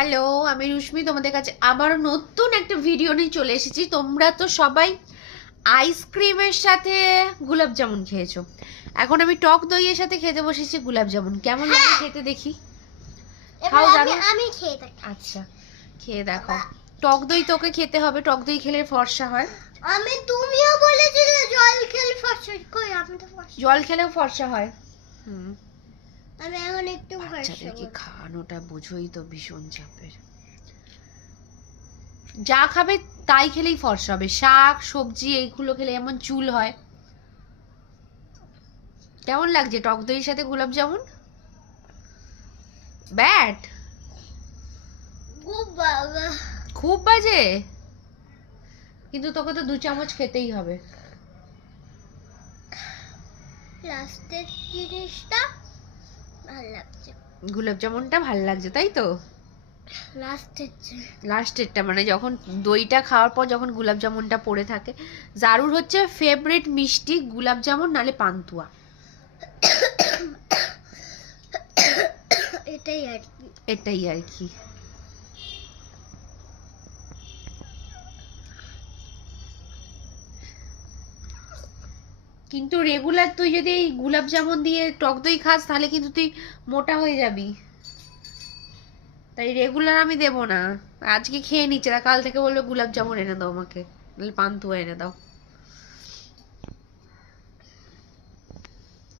Hello, আমি রুশ্মি, তোমাদের কাছে আবার নতুন একটা ভিডিও নিয়ে চলে এসেছি। তোমরা তো সবাই আইসক্রিমের সাথে গোলাপ জামুন খেয়েছো, এখন আমি টক দইয়ের সাথে খেতে বসেছি গোলাপ জামুন। কেমন লাগে খেতে দেখি? খাও, দাঁড়াও। আমি খেয়ে দেখি। আচ্ছা, খেয়ে দেখো। টক দই তোকে খেতে হবে, টক দই খেলে ফর্সা হয়। তুমিও বলেছিলে জল খেলে ফর্সা কই, আমি তো ফর্সা। জল খেলেও ফর্সা হয়। আমি এখন একটু ফর্সা। বাচ্চাদেরকে খাওয়ানোটা বুঝোই তো ভীষণ চাপের। যা খাবে তাই খেলেই ফর্সা হবে, শাক সবজি এইগুলো খেলে এমন চুল হয়। কেমন লাগছে টক দইয়ের সাথে গোলাপ জামুন? ব্যাট খুব বাজে, কিন্তু তোকে তো 2 চামচ খেতেই হবে। লাস্টের জিনিসটা ভালো লাগছে, গোলাপ জামুনটা ভালো লাগছে, তাই তো? লাস্টেরটা মানে যখন দইটা খাওয়ার পর যখন গোলাপ জামুনটা পড়ে থাকে। জারুর হচ্ছে ফেভারিট মিষ্টি গোলাপ জামুন নালে পান্তুয়া। এটাই আর কি। কিন্তু রেগুলার তুই যদি এই গোলাপ জামুন দিয়ে টক দই খাস তাহলে কিন্তু তুই মোটা হয়ে যাবি, তাই রেগুলার আমি দেবো না। আজকে খেয়ে নিচ্ছে, কাল থেকে বলবে গোলাপ জামুন এনে দাও আমাকে, নাহলে পান্তুয়া এনে দাও।